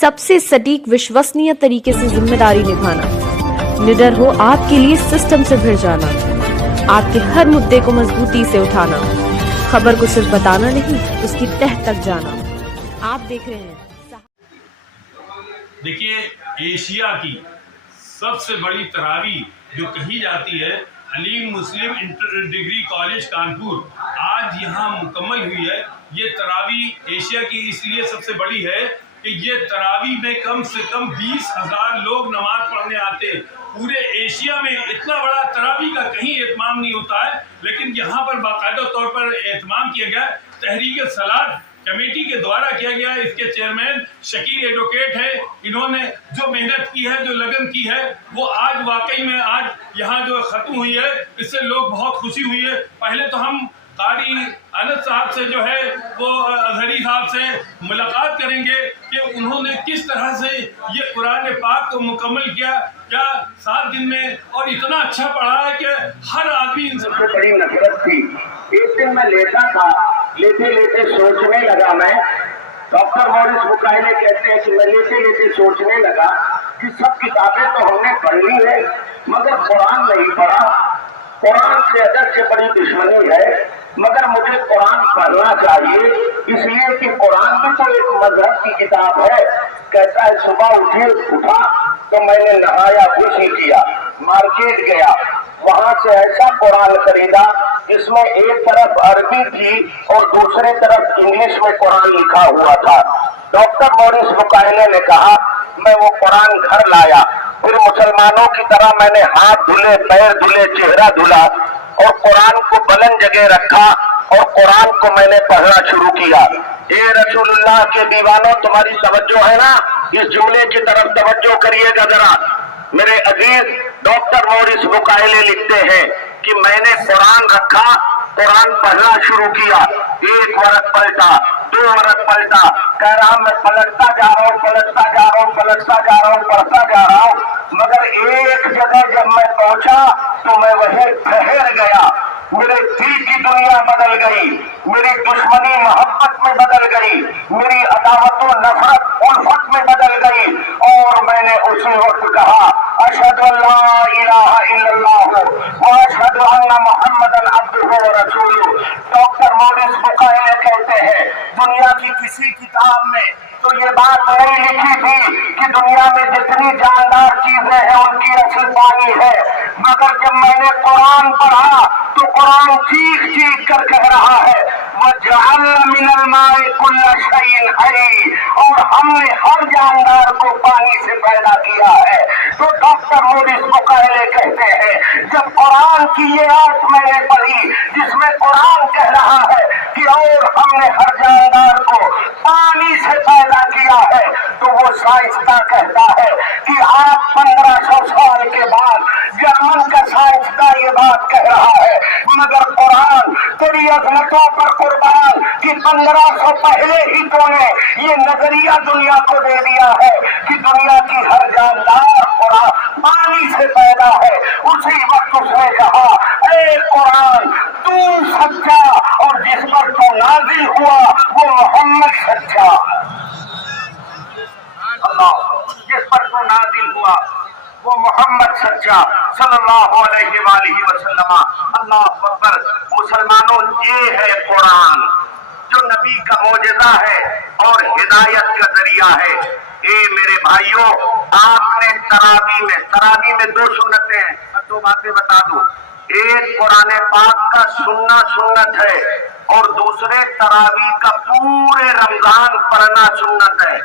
سب سے سٹیک وشوسنیय طریقے سے ذمہ داری نبھانا، نڈر ہو آپ کے لیے سسٹم سے بھر جانا، آپ کے ہر مدعے کو مضبوطی سے اٹھانا، خبر کو صرف بتانا نہیں، اس کی تہ تک جانا۔ آپ دیکھ رہے ہیں دیکھیے، ایشیا کی سب سے بڑی تراویح جو کہی جاتی ہے علیم مسلم ڈگری کالج کانپور، آج یہاں مکمل ہوئی ہے۔ یہ تراویح ایشیا کی اس لیے سب سے بڑی ہے کہ یہ تراویح میں کم سے کم 20,000 لوگ نماز پڑھنے آتے ہیں۔ پورے ایشیا میں اتنا بڑا تراویح کا کہیں اہتمام نہیں ہوتا ہے، لیکن یہاں پر باقاعدہ طور پر اہتمام کیا گیا۔ تحریک صلاۃ کمیٹی کے دوارا کیا گیا۔ اس کے چیئرمین شکیل ایڈوکیٹ ہے۔ انہوں نے جو محنت کی ہے، جو لگن کی ہے، وہ آج واقعی میں آج یہاں جو ختم ہوئی ہے، اس سے لوگ بہت خوشی ہوئی ہے۔ پہلے تو ہم قاری انس صاحب سے جو ہے وہ اظہری صاحب سے ملاقات کریں گے کہ انہوں نے کس طرح سے یہ قرآن پاک کو مکمل کیا، کیا 7 دن میں، اور اتنا اچھا پڑھا ہے کہ ہر آدمی ان سے بڑی نفرت تھی۔ ایک دن میں لیٹا تھا، لیتے لیتے سوچنے لگا میں، ڈاکٹر مورس بکائلے کہتے ہیں کہ میں لیتے لیتے سوچنے لگا کہ سب کتابیں تو ہم نے پڑھ لی ہے مگر قرآن نہیں پڑھا۔ قرآن سے ادب سے بڑی دشمنی ہے، مگر مجھے قرآن پڑھنا چاہیے، اس لیے کہ قرآن بھی تو ایک مذہب کی کتاب ہے۔ کہتا ہے صبح اٹھا تو میں نے نہایا، غسل کیا، مارکیٹ گیا، وہاں سے ایسا قرآن خریدا جس میں ایک طرف عربی تھی اور دوسری طرف انگلش میں قرآن لکھا ہوا تھا۔ ڈاکٹر مورس بکائلے نے کہا میں وہ قرآن گھر لایا، پھر مسلمانوں کی طرح میں نے ہاتھ دھلے، پیر دھلے، چہرہ دھلا اور قرآن کو بلند جگہ رکھا اور قرآن کو میں نے پڑھنا شروع کیا۔ اے رسول اللہ کے دیوانوں، تمہاری توجہ ہے نا؟ اس جملے کی طرف توجہ کریے گا ذرا۔ میرے عزیز، ڈاکٹر مورس بکائلے لکھتے ہیں کہ میں نے قرآن رکھا، قرآن پڑھنا شروع کیا، ایک ورق پلٹا، 2 ورق پلٹا، کہہ رہا میں پلٹتا جا رہا ہوں، پلٹتا جا رہا ہوں، پلٹتا جا رہا ہوں، پڑھتا جا رہا ہوں، مگر ایک جگہ جب میں پہنچا تو میں وہیں ٹھہر گیا۔ میرے دل کی دنیا بدل گئی، میری دشمنی محبت میں بدل گئی، میری عداوت و نفرت الفت میں بدل گئی، اور میں نے اسی وقت کہا اشہد ان لا الہ الا اللہ واشہد ان محمدا عبدہ ورسولہ۔ ڈاکٹر مورس بکائلے کہتے ہیں دنیا کی کسی کتاب میں تو یہ بات نہیں لکھی تھی کہ دنیا میں جتنی جاندار چیزیں ہیں ان کی اصل پانی ہے، مگر جب میں نے قرآن پڑھا تو قرآن چیخ چیخ کر کہہ رہا ہے وَجَعَلْنَا مِنَ الْمَاءِ كُلَّ شَيْءٍ حَيٍّ، اور ہم نے ہر جاندار کو پانی سے پیدا کیا ہے۔ تو ڈاکٹر مورس بکائلے کہتے ہیں جب قرآن کی یہ آیت میں نے پڑھی جس میں قرآن کہہ رہا ہے کہ اور ہم نے ہر جاندار کو پانی سے پیدا کیا ہے، تو وہ سائنسداں کہتا ہے کہ آپ 1500 سال کے بعد جرمن کا سائنسداں یہ بات کہہ رہا ہے، مگر قرآن تیری عظمتوں پر قربان کہ 1500 پہلے ہی تو نے یہ نظریہ دنیا کو دے دیا ہے کہ دنیا کی ہر جاندار قرآن پانی سے پیدا ہے۔ اسی وقت اس نے کہا اے قرآن تو سچا، اور جس پر تو نازل ہوا وہ محمد سچا۔ اللہ، جس پر تو نازل ہوا وہ محمد سچا صلی اللہ علیہ وآلہ وسلم۔ اللہ اکبر۔ مسلمانوں، یہ ہے قرآن جو نبی کا معجزہ ہے اور ہدایت کا ذریعہ ہے۔ اے میرے بھائیوں، آپ نے تراویح میں 2 سنتیں ہیں، 2 باتیں بتا دوں۔ ایک قرآن پاک کا سننا سنت ہے اور دوسرے تراویح کا پورے رمضان پڑھنا سنت ہے۔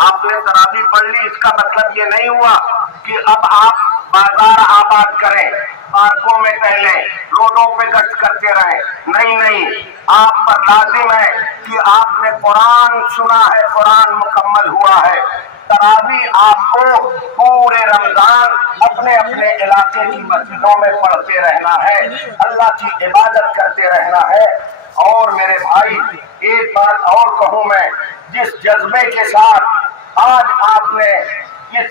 آپ نے تراویح پڑھ لی، اس کا مطلب یہ نہیں ہوا کہ اب آپ بازار آباد کریں، پارکوں میں ٹہلیں، روڈوں پہ گشت کرتے رہیں، نہیں، آپ پر لازم ہے کہ آپ نے قرآن سنا ہے، قرآن مکمل ہوا ہے۔ تراویح آپ کو پورے رمضان اپنے اپنے علاقے کی مسجدوں میں پڑھتے رہنا ہے، اللہ کی عبادت کرتے رہنا ہے۔ اور میرے بھائی، ایک بات اور کہوں میں، جس جذبے کے ساتھ آج آپ نے اس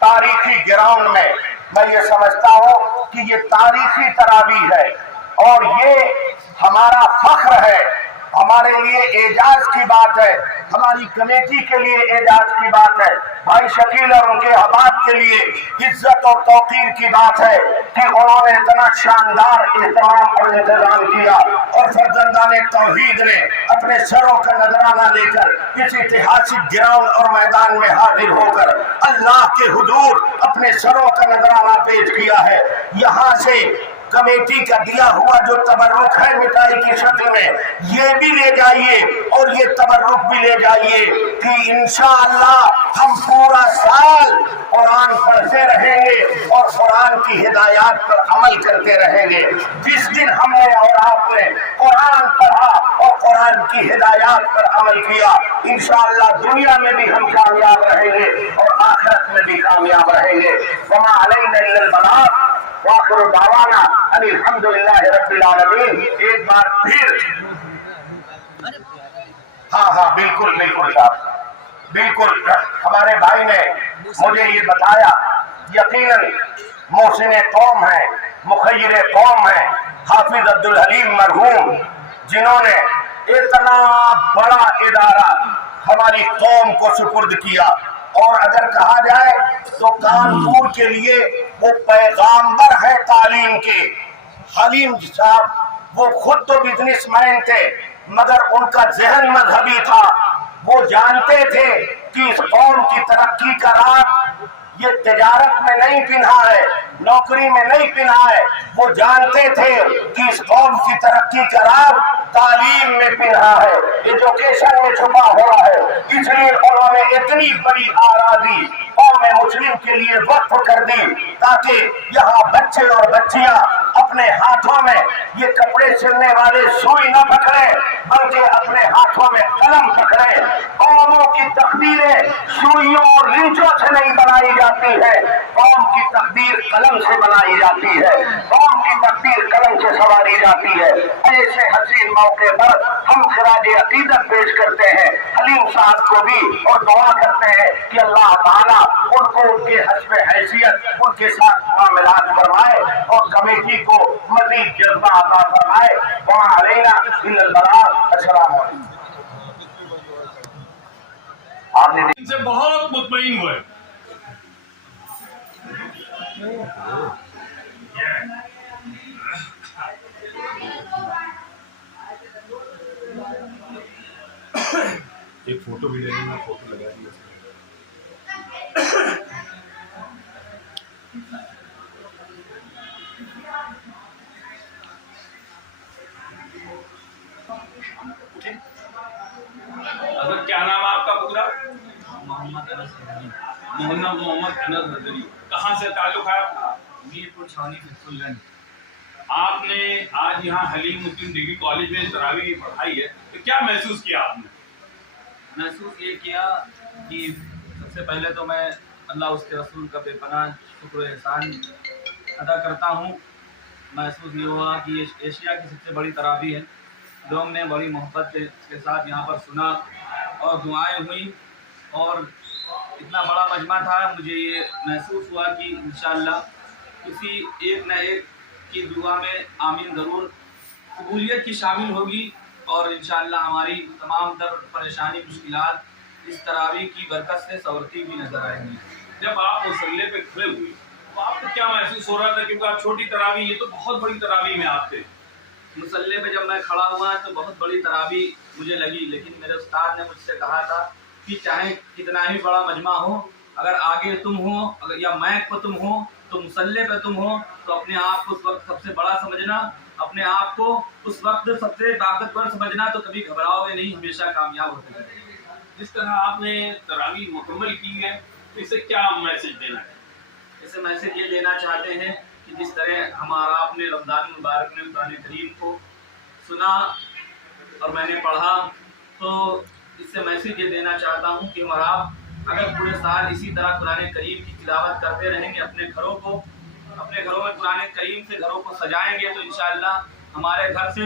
تاریخی گراؤنڈ میں یہ سمجھتا ہوں کہ یہ تاریخی تراویح ہے اور یہ ہمارا فخر ہے۔ हमारे लिए एजाज की बात है, हमारी कमेटी के लिए एजाज की बात है, भाई शकील और उनके अहबाब के लिए इज्जत और तौकीर की बात है कि उन्होंने इतना शानदार एहतराम और इंतजाम किया और फर्जंदाने तौहीद ने अपने सरों का नजराना लेकर इस ऐतिहासिक ग्राउंड और मैदान में हाजिर होकर अल्लाह के हुजूर अपने सरों का नजराना पेश किया है। यहाँ से कमेटी का दिया हुआ जो तबर्रुक है मिठाई की शक्ल में, ये भी ले जाइए और ये तबर्रुक भी ले जाइए कि इंशाअल्लाह हम पूरा साल कुरान पढ़ते रहेंगे और कुरान की हिदायत पर अमल करते रहेंगे। जिस दिन हमने और आपने कुरान पढ़ा और कुरान की हिदायत पर अमल किया, इंशाअल्लाह दुनिया में भी हम कामयाब रहेंगे और आखिरत में भी कामयाब रहेंगे। वमा अलैना इल्लल बलाग वाखिरु दावाना अल्हम्दुलिल्लाहि रब्बिल आलमीन। एक बार फिर हाँ बिल्कुल बिल्कुल साहब, बिल्कुल हमारे भाई ने मुझे ये बताया, यकीनन मोहसिन कौम है, मुखय्यिर कौम है हाफिज अब्दुल हलीम मरहूम, जिन्होंने इतना बड़ा इदारा हमारी कौम को सुपुर्द किया। और अगर कहा जाए तो कानपुर के लिए वो पैगाम्बर है तालीम के। हलीम साहब वो खुद तो बिजनेसमैन थे मगर उनका जहन मजहबी था। वो जानते थे कि इस कौम की तरक्की का राज ये तिजारत में नहीं पिन्हा है, नौकरी में नहीं पिन्हा है। वो जानते थे कि इस कौम की तरक्की का राज तालीम में पिन्हा है, एजुकेशन में छुपा हुआ है। इसलिए उन्होंने इतनी बड़ी आराधी कौम मुस्लिम के लिए वक्फ कर दी ताकि यहाँ बच्चे और बच्चियां अपने हाथों में ये कपड़े सिलने वाले सुई न पकड़े बल्कि अपने हाथों में कलम पकड़े। कौमों की तकदीरें सुइयों और लिंचों से नहीं बनाई जाती है, कौम की तकदीर कलम से बनाई जाती है, कौम की तकदीर कलम से संवारी जाती है। ऐसे हसीन मौके पर हम खिराज अकीदत पेश करते हैं हलीम साहब को भी और दुआ करते हैं कि अल्लाह ताला उनको उनके हस्ब हैसियत उनके साथ मामलात फरमाए और कमेटी को मजीद जज्बा अता फरमाए। वमा अलैना इल्लल बलाग। अस्सलाम वालेकुम। आपने इनसे बहुत मुतमईन हुए। एक फोटो भी ले लेना, फोटो लगा दिया। अगर क्या नाम है आपका पूरा? मोहम्मद अनस नजरी। कहाँ से ताल्लुक है आपका? मीरपुर छावनी फिजलगंज। आपने आज यहाँ हलीम मुस्लिम डिग्री कॉलेज में तरावी पढ़ाई है, तो क्या महसूस किया आपने? महसूस ये किया कि सबसे पहले तो मैं अल्लाह उसके रसूल का बेपनाह शुक्र एहसान अदा करता हूँ। महसूस ये हुआ कि ये एशिया की सबसे बड़ी तरावी है। लोग ने बड़ी मोहब्बत के साथ यहाँ पर सुना और दुआएं हुई और इतना बड़ा मजमा था। मुझे ये महसूस हुआ कि इंशाअल्लाह किसी एक न एक की दुआ में आमीन ज़रूर कबूलियत की शामिल होगी और इंशाअल्लाह हमारी तमाम तर परेशानी मुश्किलात इस तरावी की बरकत से सवरती भी नजर आएंगी। जब आप मुसल्ले पे खड़े हुए तो आपको क्या महसूस हो रहा था? क्योंकि आप छोटी तरावी, ये तो बहुत बड़ी तरावी में आप थे। मुसल्ले पे जब मैं खड़ा हुआ तो बहुत बड़ी तरावी मुझे लगी, लेकिन मेरे उस्ताद ने मुझसे कहा था कि चाहे कितना ही बड़ा मजमा हो, अगर आगे तुम हो अगर या मैक पर तुम हो तो मुसल्ले पे तुम हो तो अपने आप को उस वक्त सबसे बड़ा समझना, अपने आप को उस वक्त सबसे ताकतवर समझना, तो कभी घबराओगे नहीं, हमेशा कामयाब होते रहेंगे। जिस तरह आपने तरावी मुकम्मल की है, इसे क्या मैसेज देना है? इसे मैसेज ये देना चाहते हैं कि जिस तरह हमारा आपने रमज़ान मुबारक में कुरान करीम को सुना और मैंने पढ़ा, तो इससे मैसेज ये देना चाहता हूँ कि हमारा आप अगर पूरे साल इसी तरह कुरान करीम की तिलावत करते रहेंगे, अपने घरों में कुरान करीम से घरों को सजाएंगे, तो इंशाअल्लाह हमारे घर से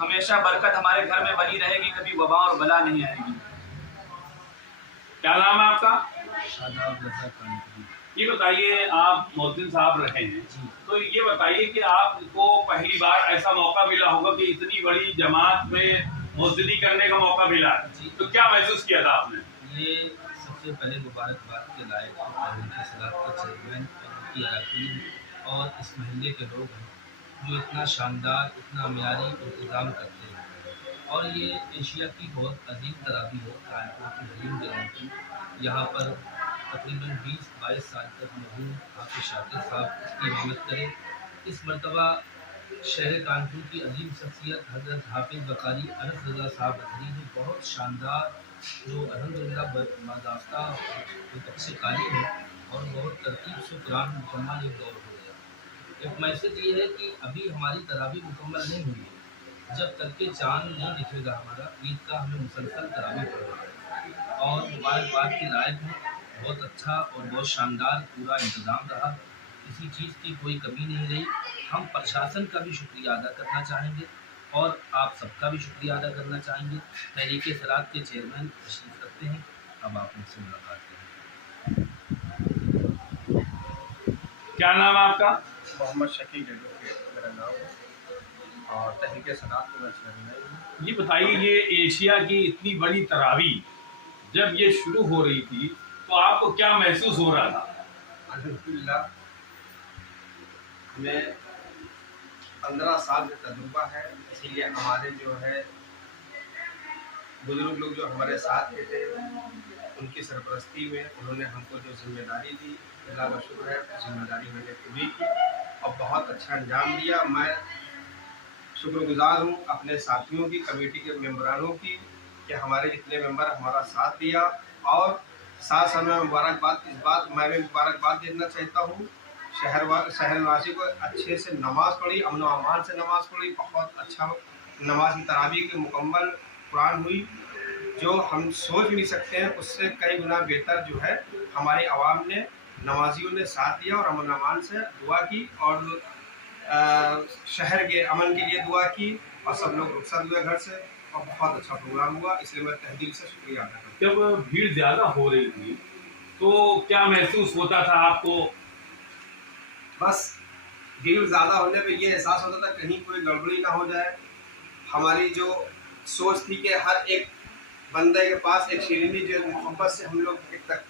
हमेशा बरकत हमारे घर में बनी रहेगी, कभी वबा और बला नहीं आएगी। क्या नाम है आपका? ये बताइए, आप मोहसिन साहब रहे हैं, तो ये बताइए कि आपको पहली बार ऐसा मौका मिला होगा कि इतनी बड़ी जमात में मोजनी करने का मौका मिला, तो क्या महसूस किया था आपने? ये सबसे पहले मुबारकबाद के लायक तहरीक सलात के चेयरमैन और उनकी अरकान और इस महल्ले के लोग हैं जो इतना शानदार, इतना मियारी इंतज़ाम करते हैं। और ये एशिया की बहुत अजीम तरावी है कानपुर की हलीम ग्राउंड की। यहाँ पर तकरीबन 20-22 साल तक मरहूम हाफिज शाकिर साहब इसकी इमामत करे। इस मरतबा शहर कानपुर की अजीम शख्सियत हज़रत हाफिज बकारी अनस रज़ा साहब अजरी ने बहुत शानदार, जो अल्हम्दुलिल्लाह बाज़ाफ्ता अच्छे कारी है और बहुत तरतीब से कुरान मुकम्मल एक दौर हो गया। एक मैसेज ये है कि अभी हमारी तरावी मुकम्मल नहीं हुई है। जब तक के चाँद नहीं दिखेगा हमारा ईद का, हमें मुसलसल तरावी पढ़ना है। और मुबारकबाद के लायक में बहुत अच्छा और बहुत शानदार पूरा इंतज़ाम रहा, किसी चीज़ की कोई कमी नहीं रही। हम प्रशासन का भी शुक्रिया अदा करना चाहेंगे और आप सबका भी शुक्रिया अदा करना चाहेंगे। तहरीक सलात के चेयरमैन तशरीफ़ रखते हैं, अब आप उनसे मुलाकात करें। क्या नाम है आपका? मोहम्मद शकील मेरा नाम है और तहरीक सलात को मैं चेयरमैन। ये बताइए, ये एशिया की इतनी बड़ी तरावी जब ये शुरू हो रही थी तो आपको क्या महसूस हो रहा था? अल्हम्दुलिल्लाह हमें 15 साल का तजुर्बा है, इसीलिए हमारे जो है बुजुर्ग लोग जो हमारे साथ में थे उनकी सरपरस्ती में उन्होंने हमको जो जिम्मेदारी दी, अल्लाह का शुक्र है जिम्मेदारी मैंने पूरी की और बहुत अच्छा अंजाम दिया। मैं शुक्रगुजार हूँ अपने साथियों की, कमेटी के मेम्बरानों की कि हमारे जितने मेंबर हमारा साथ दिया। और साथ साथ में मुबारकबाद मैं भी मुबारकबाद देना चाहता हूँ शहरवासी को। अच्छे से नमाज़ पढ़ी, अमन व अमान से नमाज़ पढ़ी, बहुत अच्छा नमाज की तरावी की मुकम्मल कुरान हुई, जो हम सोच नहीं सकते हैं उससे कई गुना बेहतर जो है हमारी आवाम ने, नमाजियों ने साथ दिया और अमन अमान से दुआ की और शहर के अमन के लिए दुआ की और सब लोग रुखसत हुए घर से और बहुत अच्छा प्रोग्राम हुआ, इसलिए मैं तहे दिल से शुक्रिया अदा करता हूँ। जब भीड़ ज़्यादा हो रही थी तो क्या महसूस होता था आपको? बस भीड़ ज़्यादा होने पे ये एहसास होता था कहीं कोई गड़बड़ी ना हो जाए। हमारी जो सोच थी कि हर एक बंदे के पास एक शीरीनी जो मोहब्बत से हम लोग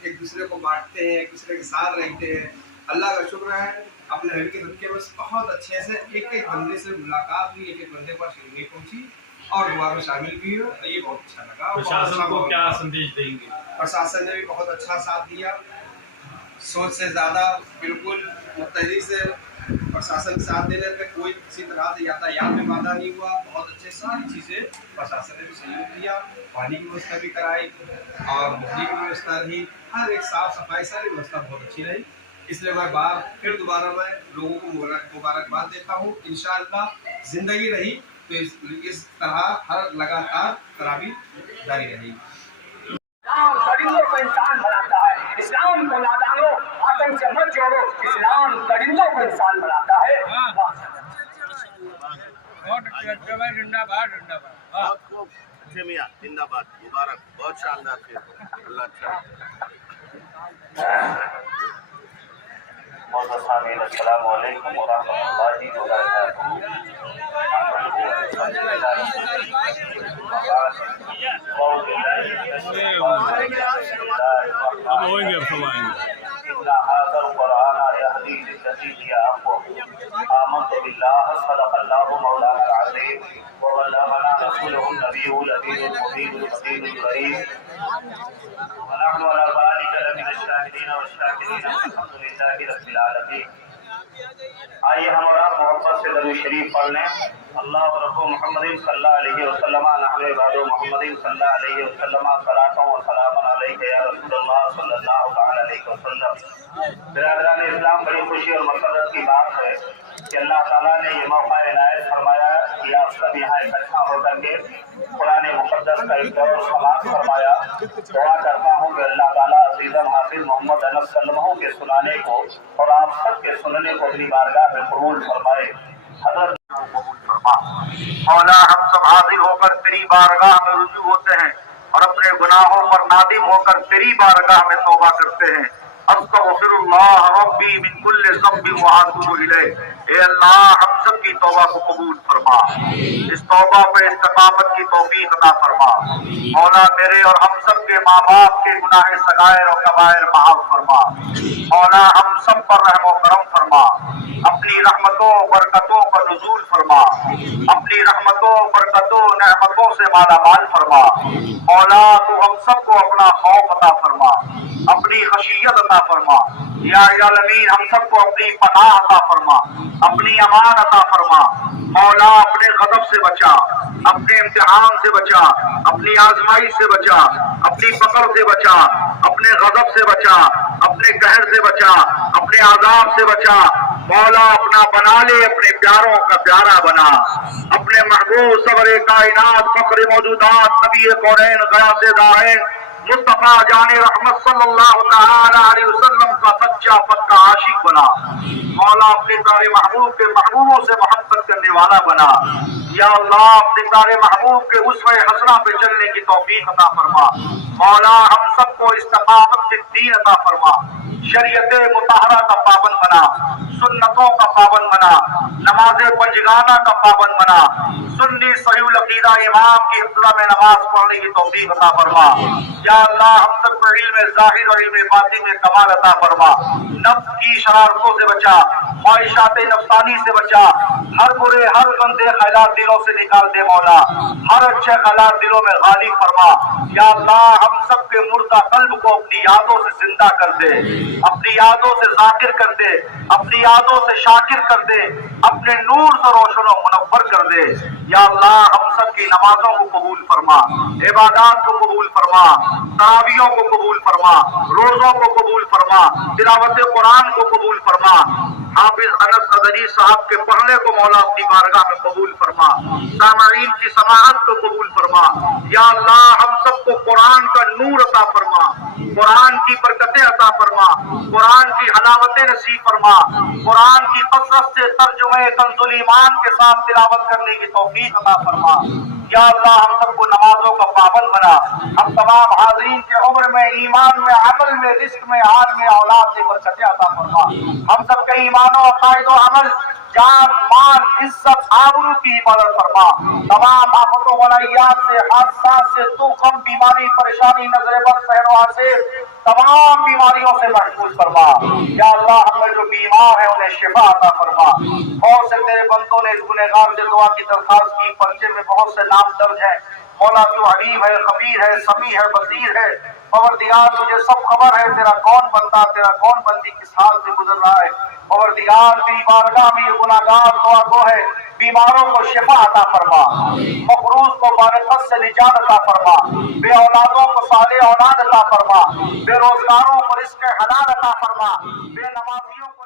एक दूसरे को बांटते हैं, एक दूसरे के साथ रहते हैं। अल्लाह का शुक्र है अपने घर के सदके में बहुत अच्छे से एक एक बंदे से मुलाकात हुई, एक एक बंदे के पास शीरीनी पहुँची और दुआ में शामिल भी हो, तो ये बहुत अच्छा लगा। प्रशासन को क्या संदेश देंगे? प्रशासन ने भी बहुत अच्छा साथ दिया, सोच से ज़्यादा बिल्कुल मुत्तहदी से प्रशासन साथ देने पे कोई किसी तरह से यातायात में बाधा नहीं हुआ। बहुत अच्छे सारी चीज़ें प्रशासन ने भी सहयोग किया, पानी की व्यवस्था भी कराई और बिजली की व्यवस्था रही, हर एक साफ सफाई सारी व्यवस्था बहुत अच्छी रही। इसलिए मैं फिर दोबारा मैं लोगों को मुबारकबाद देता हूँ। इंशाअल्लाह ज़िंदगी रही तो इस तरह हर लगातार तरावी जारी रहेगी। परिंदों को इंसान बनाता है, इस्लाम को नादानो आतंक से मत जोड़ो, इस्लाम परिंदों को इंसान बनाता है। जिंदाबाद, मुबारक, बहुत शानदार थे, अल्लाह अच्छा। अस्सलामु अलैकुम व रहमतुल्लाहि व आइए हम और आप मोहब्बत से दरूद शरीफ पढ़ लें। अल्लाह रब्बु मुहम्मदिन सल्लल्लाहु अलैहि वसल्लम नहवे बादो मुहम्मदिन सल्लल्लाहु अलैहि वसल्लम सलातों व सलामन अलैका या रसूलल्लाह सल्लल्लाहु अलैहि वसल्लम। बिरादरान इस्लाम, बड़ी खुशी और मसरत की बात है कि अल्लाह ताला ने ये मौका इनायत फरमाया कि आप सब यहाँ इकट्ठा होकर के कुरान मुक़द्दस का एक दौर समाप्त फरमाया। दुआ करता हूँ कि अल्लाह ताला अज़ीज़ हाफिज मोहम्मद अनस सल्लल्लाहु के सुनाने को और आप सब के सुनने को अपनी बारगाह में कबूल फरमाए। हज़रत मौला, हम सब हाजिर होकर तेरी बारगाह में रुजू होते हैं और अपने गुनाहों पर नादिम होकर तेरी बारगाह में तौबा करते हैं। अस्तग़फिरुल्लाह रब्बी मिन कुल्लि ज़ंबिन व अतूबु इलैह। اے اللہ ہم سب کی توبہ کو قبول فرما، اس توبہ پہ استقامت کی توفیق عطا فرما۔ مولا میرے اور ہم سب کے ماں باپ کے گناہ صغائر اور کبائر معاف فرما۔ مولا ہم سب پر رحم و کرم فرما، اپنی رحمتوں برکتوں پر نزول فرما، اپنی رحمتوں برکتوں نعمتوں سے مالا مال فرما۔ مولا تو ہم سب کو اپنا خوف عطا فرما، اپنی خشیت عطا فرما۔ یا العالمین ہم سب کو اپنی پناہ عطا فرما، اپنی امان عطا فرما۔ مولا اپنے غضب سے بچا، اپنے امتحان سے بچا، اپنی آزمائی سے بچا، اپنی پکڑ سے بچا، اپنے غضب سے بچا، اپنے قہر سے بچا، اپنے عذاب سے بچا۔ مولا اپنا بنا لے، اپنے پیاروں کا پیارا بنا، اپنے محبوب صبر کائنات فخر موجودات نبی کونین غیاث دارین مصطفیٰ جان رحمت صلی اللہ تعالی علیہ وسلم کا سچا پکا عاشق بنا۔ مولا اپنے پیارے محبوب کے محبوبوں سے محبت کرنے والا بنا۔ یا اللہ اپنے پیارے محبوب کے اسوہ حسنہ پہ چلنے کی توفیق عطا فرما۔ مولا ہم سب کو استقامت کے دین عطا فرما، شریعت مطہرہ کا پابند بنا، سنتوں کا پابند بنا، نماز پنجگانہ کا پابند بنا، سنی صحیح العقیدہ امام کی ابتدا میں نماز پڑھنے کی توفیق عطا فرما۔ یا اللہ ہم سب کو علم ظاہر اور علم باطن میں کمال عطا فرما۔ نفس کی شرارتوں سے بچا، خواہشات نفسانی سے بچا، ہر برے ہر گندے خیالات دلوں سے نکال دے مولا، ہر اچھے خیالات دلوں میں غالب فرما۔ یا اللہ ہم سب کے مردہ قلب کو اپنی یادوں سے زندہ کر دے، اپنی یادوں سے ذاکر کر دے، اپنی یادوں سے شاکر کر دے، اپنے نور سے روشن و منور کر دے۔ یا اللہ ہم سب کی نمازوں کو قبول فرما، عبادات کو قبول فرما، تراویحوں کو قبول فرما، روزوں کو قبول فرما، تلاوت قرآن کو قبول فرما۔ حافظ انس قدری صاحب کے پڑھنے کو مولا اپنی بارگاہ میں قبول فرما، سامعین کی سماعت کو قبول فرما۔ یا اللہ ہم سب کو قرآن کا نور عطا فرما، قرآن کی برکتیں عطا فرما، قرآن کی حلاوتیں نصیب فرما، قرآن کی کثرت سے ترجمہ کنز الایمان کے ساتھ تلاوت کرنے کی توفیق عطا فرما۔ یا اللہ ہم سب کو نمازوں کا پابند بنا، ہم تمام حاضرین کے عمر میں، ایمان میں، عمل میں، رزق میں، حال میں، اولاد میں برکتیں عطا فرما۔ ہم سب کے ایمان و عقائد و عمل، جان مال عزت آبرو کی حفاظت فرما۔ تمام آفتوں والعیات سے، حادثات سے، دکھ غم بیماری پریشانی نظر بد سحر و حاسد تمام بیماریوں سے محفوظ فرما۔ یا اللہ ہم میں جو بیمار ہیں انہیں شفا عطا فرما۔ بہت سے تیرے بندوں نے اس گنہگار سے دعا کی درخواست کی، پرچے میں بہت سے نام درج ہیں۔ مولا تو علیم ہے، خبیر ہے، سمیع ہے، بصیر ہے۔ پروردگار تجھے سب خبر ہے، تیرا کون بندہ تیرا کون بندی کس حال سے گزر رہا ہے۔ پروردگار تیری بارگاہ میں یہ گناہگار دعا گو ہے، بیماروں کو شفا عطا فرما، مقروض کو بارقت سے نجات عطا فرما، بے اولادوں کو صالح اولاد عطا فرما، بے روزگاروں کو رزق حلال عطا فرما، بے نمازیوں کو